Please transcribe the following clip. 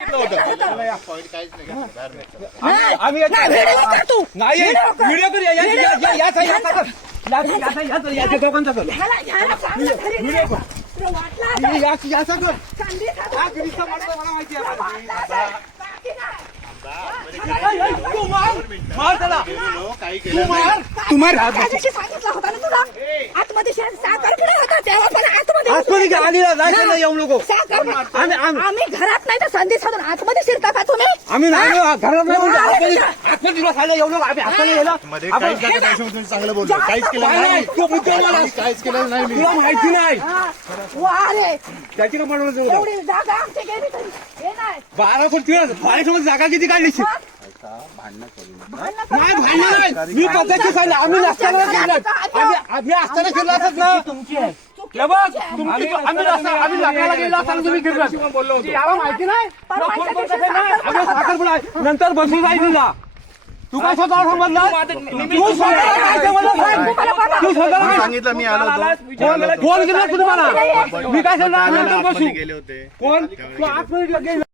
Video आम्ही घरात नाही तर संधी साधून आतमध्ये शिरता का तुम्ही? आम्ही नाही घरात नाही एवढं आम्ही हाताने गेला चांगलं बोलतो. काहीच केलं नाही, काहीच केलं नाही. तुला माहिती नाही वा रे, त्याची का बनवलं एवढी जागा आमची गेली तरी हे नाही. 12 कोटी बाहेर जागा किती काढली नाही भांडण नाही. मी पद्धतची सांगितलं आम्ही नसताना आम्ही असताना फिरला असत ना आम्ही लग्नाला गेलो असताना तुम्ही फिरला बोललो होतो याला माहिती नाही साखरपुडा नंतर बसून जायचं ना तू काय स्वतः समजला तू स्वतः सांगितलं मी आलो फोन केला तुम्हाला मी काय सांगणार नंतर बसू गेले होते. कोण तू 8 मिनिट